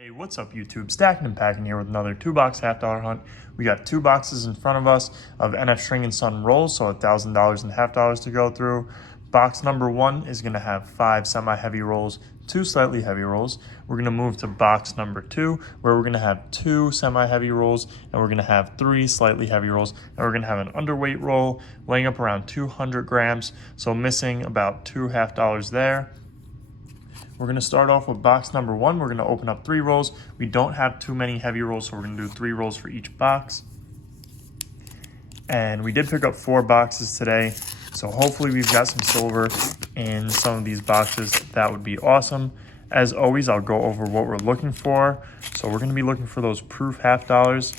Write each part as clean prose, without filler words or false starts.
Hey, what's up YouTube? Stacking and Packing here with another $2 half-dollar hunt. We got 2 boxes in front of us of NF String & Son rolls, so $1,000 and half-dollars to go through. Box number 1 is going to have 5 semi-heavy rolls, 2 slightly heavy rolls. We're going to move to box number 2, where we're going to have 2 semi-heavy rolls, and we're going to have 3 slightly heavy rolls, and we're going to have an underweight roll weighing up around 200 grams, so missing about 2 half-dollars there. We're going to start off with box number 1. We're going to open up 3 rolls. We don't have too many heavy rolls, so we're going to do 3 rolls for each box. And we did pick up 4 boxes today, so hopefully we've got some silver in some of these boxes. That would be awesome. As always, I'll go over what we're looking for. So we're going to be looking for those proof half-dollars.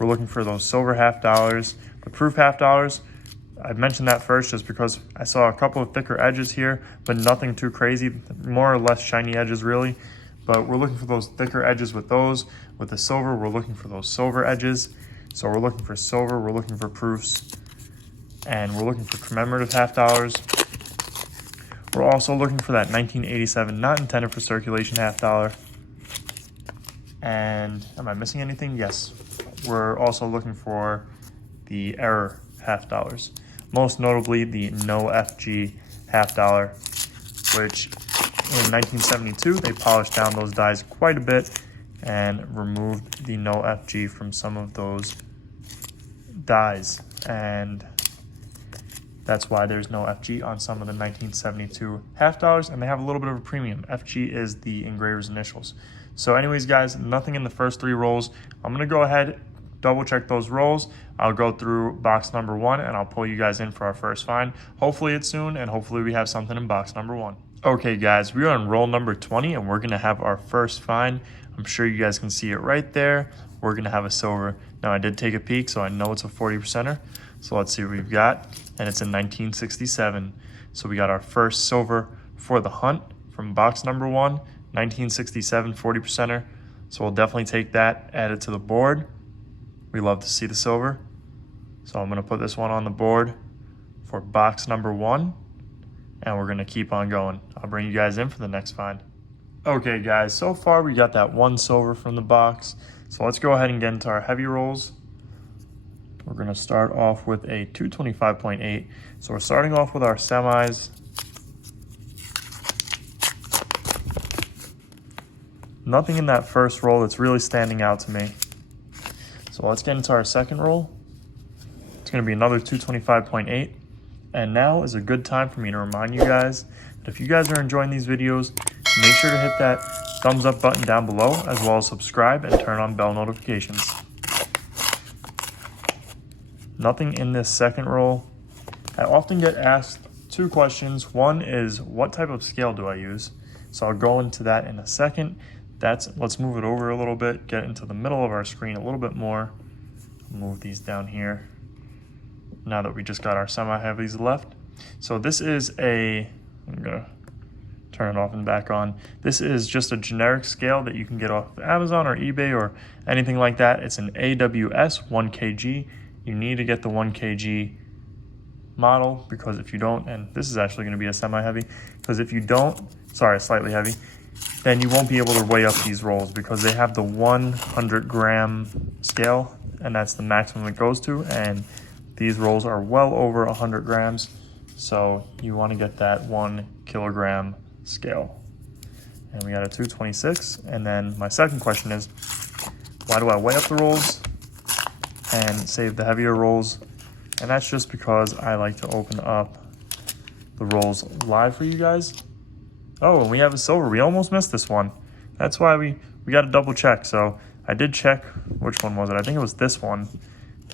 We're looking for those silver half-dollars. The proof half-dollars, I mentioned that first just because I saw a couple of thicker edges here, but nothing too crazy, more or less shiny edges really. But we're looking for those thicker edges with those. With the silver, we're looking for those silver edges. So we're looking for silver, we're looking for proofs, and we're looking for commemorative half-dollars. We're also looking for that 1987 not intended for circulation half-dollar. And am I missing anything? Yes. We're also looking for the error half-dollars. Most notably the no FG half-dollar, which in 1972 they polished down those dies quite a bit and removed the no FG from some of those dies, and that's why there's no FG on some of the 1972 half-dollars, and they have a little bit of a premium. FG is the engraver's initials. So anyways guys, nothing in the first 3 rolls. I'm gonna go ahead, double check those rolls. I'll go through box number 1 and I'll pull you guys in for our first find. Hopefully it's soon, and hopefully we have something in box number 1. Okay guys, we are on roll number 20 and we're gonna have our first find. I'm sure you guys can see it right there. We're gonna have a silver. Now I did take a peek, so I know it's a 40%er. So let's see what we've got. And it's in 1967. So we got our first silver for the hunt from box number 1, 1967 40%er. So we'll definitely take that, add it to the board. We love to see the silver. So I'm gonna put this one on the board for box number 1, and we're gonna keep on going. I'll bring you guys in for the next find. Okay guys, so far we got that 1 silver from the box. So let's go ahead and get into our heavy rolls. We're gonna start off with a 225.8. So we're starting off with our semis. Nothing in that first roll that's really standing out to me. So let's get into our second roll. It's going to be another 225.8. And now is a good time for me to remind you guys that if you guys are enjoying these videos, make sure to hit that thumbs up button down below, as well as subscribe and turn on bell notifications. Nothing in this second roll. I often get asked 2 questions. One is, what type of scale do I use? So I'll go into that in a second. Let's move it over a little bit, get into the middle of our screen a little bit more. Move these down here now that we just got our semi-heavies left. So this is I'm gonna turn it off and back on. This is just a generic scale that you can get off of Amazon or eBay or anything like that. It's an AWS 1 kg. You need to get the 1 kg model, because if you don't, and this is actually gonna be a semi-heavy, because if you don't, sorry, slightly heavy, then you won't be able to weigh up these rolls, because they have the 100 gram scale, and that's the maximum it goes to, and these rolls are well over 100 grams, so you want to get that 1 kilogram scale. And we got a 226, and then my second question is, why do I weigh up the rolls and save the heavier rolls? And that's just because I like to open up the rolls live for you guys. Oh, and we have a silver. We almost missed this one. That's why we got to double check. So I did check, which one was it? I think it was this one,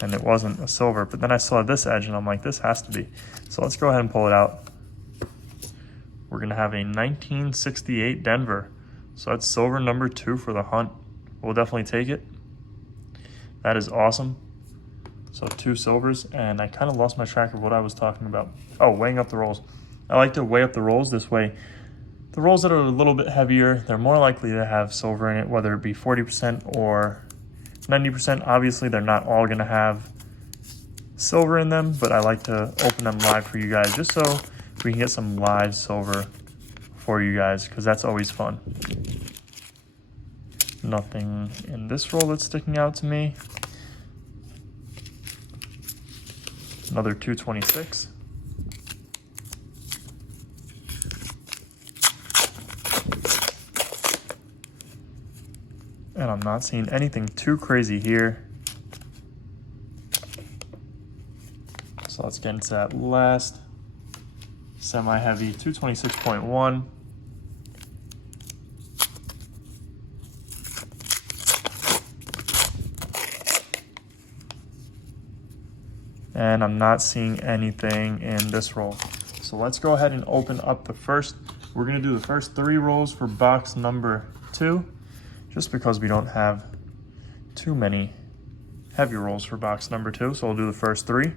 and it wasn't a silver. But then I saw this edge, and I'm like, this has to be. So let's go ahead and pull it out. We're going to have a 1968 Denver. So that's silver number 2 for the hunt. We'll definitely take it. That is awesome. So 2 silvers, and I kind of lost my track of what I was talking about. Oh, weighing up the rolls. I like to weigh up the rolls this way. The rolls that are a little bit heavier, they're more likely to have silver in it, whether it be 40% or 90%. Obviously, they're not all going to have silver in them, but I like to open them live for you guys just so we can get some live silver for you guys, because that's always fun. Nothing in this roll that's sticking out to me. Another 226. And I'm not seeing anything too crazy here. So let's get into that last semi-heavy 226.1. And I'm not seeing anything in this roll. So let's go ahead and open up the first. We're gonna do the first 3 rolls for box number 2, just because we don't have too many heavy rolls for box number 2. So we'll do the first 3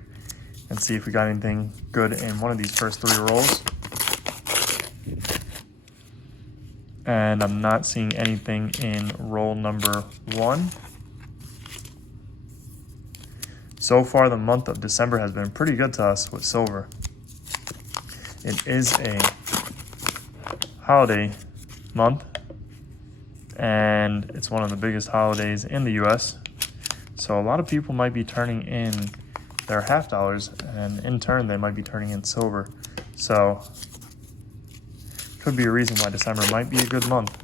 and see if we got anything good in one of these first 3 rolls. And I'm not seeing anything in roll number 1. So far, the month of December has been pretty good to us with silver. It is a holiday month, and it's one of the biggest holidays in the US. So a lot of people might be turning in their half dollars, and in turn, they might be turning in silver. So could be a reason why December might be a good month.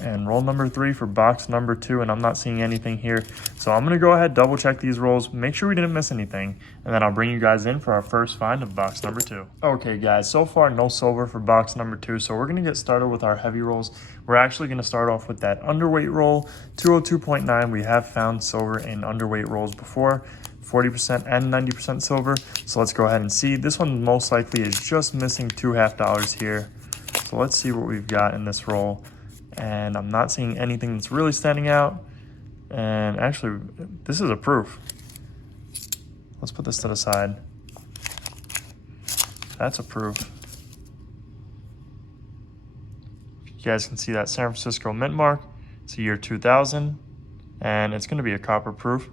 And roll number 3 for box number 2, and I'm not seeing anything here. So I'm gonna go ahead, double check these rolls, make sure we didn't miss anything, and then I'll bring you guys in for our first find of box number 2. Okay guys, so far no silver for box number 2, so we're gonna get started with our heavy rolls. We're actually gonna start off with that underweight roll, 202.9. We have found silver in underweight rolls before, 40% and 90% silver. So let's go ahead and see. This one most likely is just missing 2 half dollars here. So let's see what we've got in this roll. And I'm not seeing anything that's really standing out. And actually, this is a proof. Let's put this to the side. That's a proof. You guys can see that San Francisco mint mark. It's the year 2000, and it's going to be a copper proof.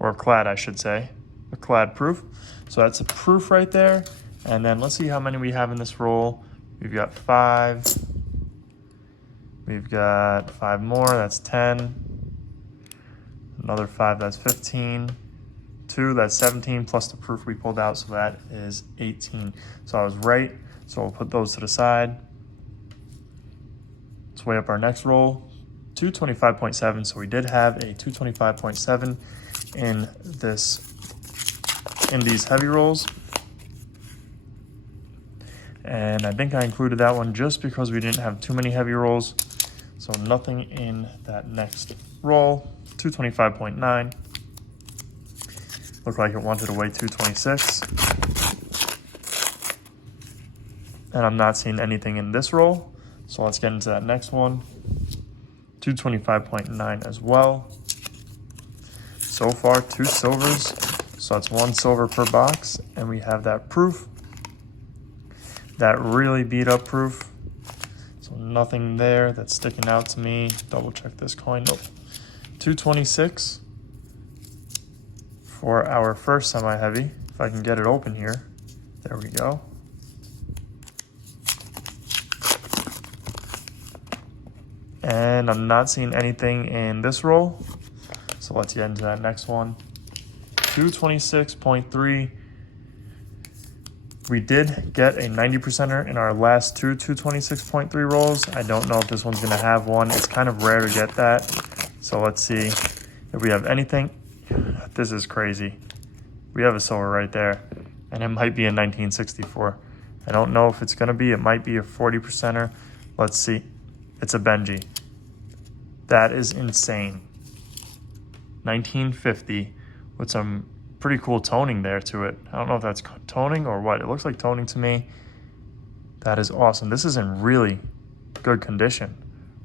Or a clad, I should say. A clad proof. So that's a proof right there. And then let's see how many we have in this roll. We've got 5. We've got 5 more, that's 10. Another 5, that's 15. 2, that's 17, plus the proof we pulled out, so that is 18. So I was right, so we'll put those to the side. Let's weigh up our next roll, 225.7. So we did have a 225.7 in these heavy rolls. And I think I included that one just because we didn't have too many heavy rolls. So nothing in that next roll. 225.9. Looked like it wanted to weigh 226. And I'm not seeing anything in this roll. So let's get into that next one. 225.9 as well. So far, 2 silvers. So that's 1 silver per box. And we have that proof. That really beat up proof. So nothing there that's sticking out to me. Double check this coin. Nope. 226 for our first semi-heavy. If I can get it open here. There we go. And I'm not seeing anything in this roll. So let's get into that next one. 226.3. We did get a 90%er in our last 2 226.3 rolls. I don't know if this one's going to have one. It's kind of rare to get that. So let's see if we have anything. This is crazy. We have a silver right there. And it might be a 1964. I don't know if it's going to be. It might be a 40%er. Let's see. It's a Benji. That is insane. 1950 with some pretty cool toning there to it. I don't know if that's toning or what. It looks like toning to me. That is awesome. This is in really good condition.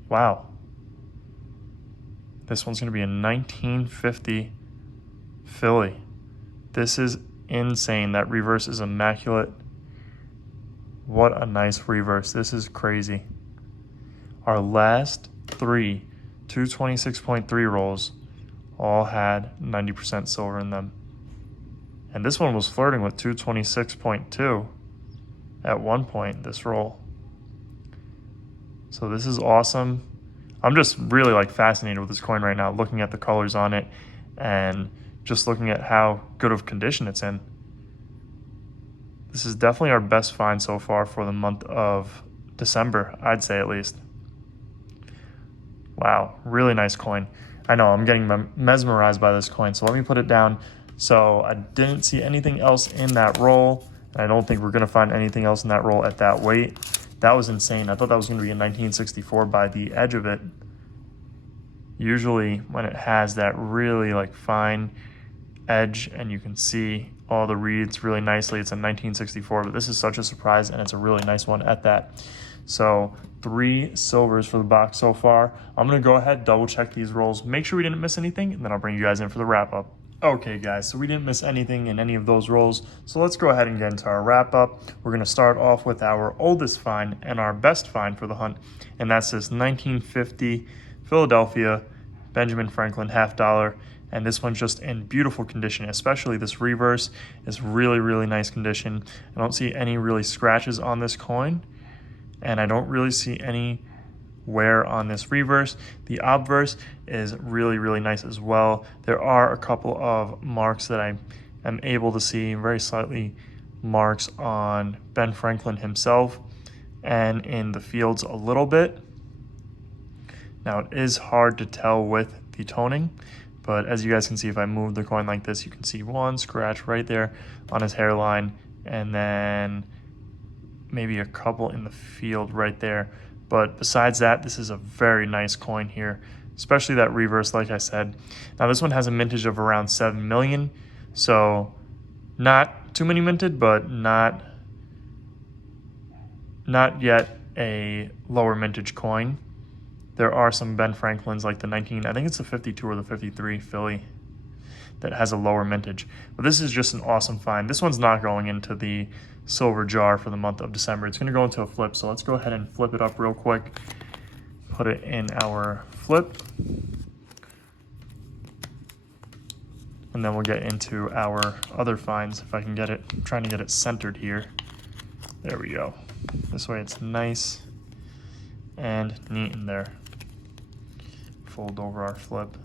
Wow. This one's going to be a 1950 Philly. This is insane. That reverse is immaculate. What a nice reverse. This is crazy. Our last 3 226.3 rolls all had 90% silver in them. And this one was flirting with 226.2 at one point, this roll. So this is awesome. I'm just really like fascinated with this coin right now, looking at the colors on it and just looking at how good of condition it's in. This is definitely our best find so far for the month of December, I'd say at least. Wow, really nice coin. I know, I'm getting mesmerized by this coin, so let me put it down. So I didn't see anything else in that roll. I don't think we're gonna find anything else in that roll at that weight. That was insane. I thought that was gonna be a 1964 by the edge of it. Usually when it has that really like fine edge and you can see all the reeds really nicely, it's a 1964, but this is such a surprise and it's a really nice one at that. So 3 silvers for the box so far. I'm gonna go ahead, double check these rolls, make sure we didn't miss anything, and then I'll bring you guys in for the wrap up. Okay guys, so we didn't miss anything in any of those rolls, so let's go ahead and get into our wrap up. We're gonna start off with our oldest find and our best find for the hunt, and that's this 1950 Philadelphia Benjamin Franklin $50. And this one's just in beautiful condition, especially this reverse is really, really nice condition. I don't see any really scratches on this coin, and I don't really see any wear on this reverse. The obverse is really, really nice as well. There are a couple of marks that I am able to see, very slightly marks on Ben Franklin himself and in the fields a little bit. Now it is hard to tell with the toning, but as you guys can see, if I move the coin like this, you can see one scratch right there on his hairline, and then maybe a couple in the field right there. But besides that, this is a very nice coin here, especially that reverse, like I said. Now this one has a mintage of around 7 million, so not too many minted, but not yet a lower mintage coin. There are some Ben Franklins like the I think it's the 52 or the 53 Philly that has a lower mintage. But this is just an awesome find. This one's not going into the silver jar for the month of December. It's gonna go into a flip, so let's go ahead and flip it up real quick. Put it in our flip. And then we'll get into our other finds if I can get it. I'm trying to get it centered here. There we go. This way it's nice and neat in there. Fold over our flip.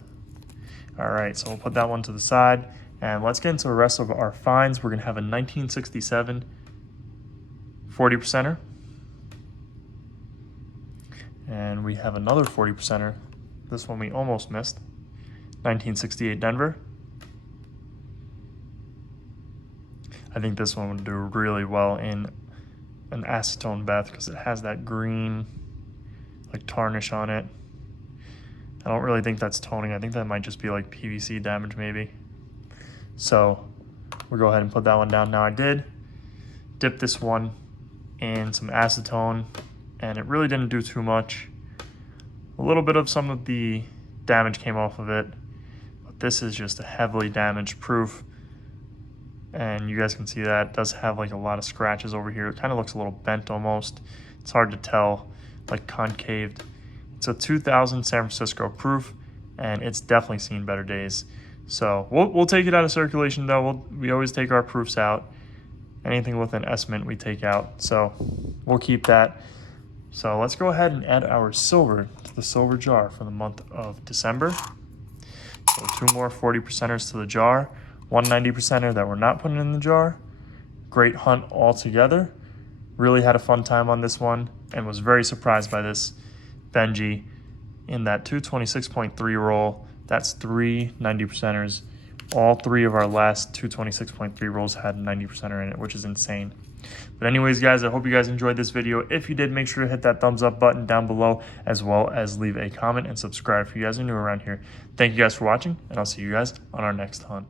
All right, so we'll put that one to the side, and let's get into the rest of our finds. We're gonna have a 1967 40%er, and we have another 40%er. This one we almost missed. 1968 Denver. I think this one would do really well in an acetone bath because it has that green like tarnish on it. I don't really think that's toning. I think that might just be like PVC damage maybe. So we'll go ahead and put that one down. Now I did dip this one in some acetone and it really didn't do too much. A little bit of some of the damage came off of it, but this is just a heavily damaged proof. And you guys can see that it does have like a lot of scratches over here. It kind of looks a little bent almost. It's hard to tell, like concaved. It's a 2000 San Francisco proof, and it's definitely seen better days. So we'll take it out of circulation though. We always take our proofs out. Anything with an S mint we take out. So we'll keep that. So let's go ahead and add our silver to the silver jar for the month of December. So 2 more 40%ers to the jar. 1 90%er that we're not putting in the jar. Great hunt altogether. Really had a fun time on this one and was very surprised by this Benji in that 226.3 roll. That's 3 90%ers. All 3 of our last 226.3 rolls had 90%er in it, which is insane. But anyways, guys, I hope you guys enjoyed this video. If you did, make sure to hit that thumbs up button down below, as well as leave a comment and subscribe if you guys are new around here. Thank you guys for watching, and I'll see you guys on our next hunt.